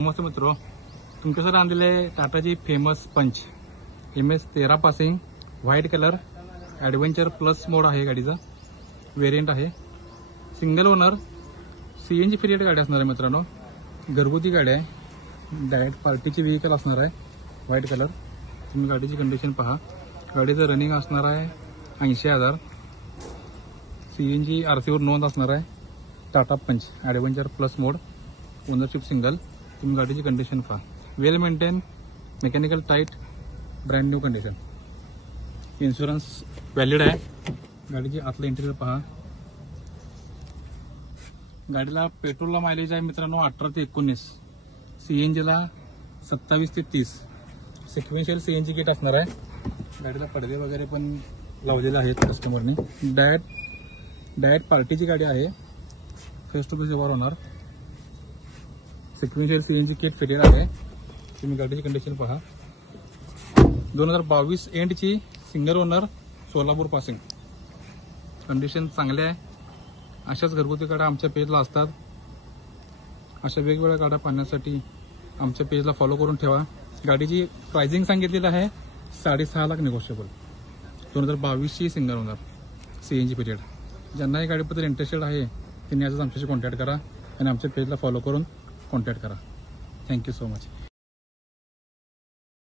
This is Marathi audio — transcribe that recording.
नमस्ते मित्रों, तुमच्यासाठी आणलेले टाटाची famous Punch MS13 passing white colour adventure plus mode आहे. गाडीचा वेरियंट आहे. सिंगल ओनर CNG फिटेड गाडी असणार आहे मित्रांनो. घरगुती गाडी आहे. डायरेक्ट पार्टीची व्हेकल असणार आहे. White colour. तुम्ही गाडीची कंडिशन पहा. गाडीचं रनिंग असणार आहे 80,000. CNG RC वर नोंद असणार आहे. Tata Punch adventure plus mode, ownership single. तुम्ही गाडीची कंडिशन पहा. Well maintain, mechanical tight, brand new condition. Insurance valid आहे. गाडीची आतलं इंटिरियर पहा. गाडीला पेट्रोलला मायलेज आहे मित्रांनो 18 ते 19. CNGला 27 ते 30. सिक्वेन्शियल CNG किट असणार आहे. गाडीला पडदे वगैरे पण लावलेले आहेत कस्टमरने. डायरेक्ट पार्टीची गाडी आहे. फेस टू फेस व्यवहार होणार. सिक्वेन्शियल CNG किट फिटेड आहे. तुम्ही गाडीची कंडिशन पहा. 2022 एंडची single owner Solapur passing. Condition चांगली आहे. अशाच घरगुती गाड्या आमच्या पेजला असतात. अशा वेगवेगळ्या गाड्या पाहण्यासाठी आमच्या पेजला फॉलो करून ठेवा. गाडीची प्राइसिंग सांगितलेली आहे 6.5 लाख निगोशिएबल. 2022ची सिंगल ओनर CNG पिरियड. ज्यांना ही गाडीबद्दल इंटरेस्टेड आहे त्यांनी आजच आमच्याशी कॉन्टॅक्ट करा आणि आमच्या पेजला फॉलो करून कॉन्टॅक्ट करा. Thank you so much.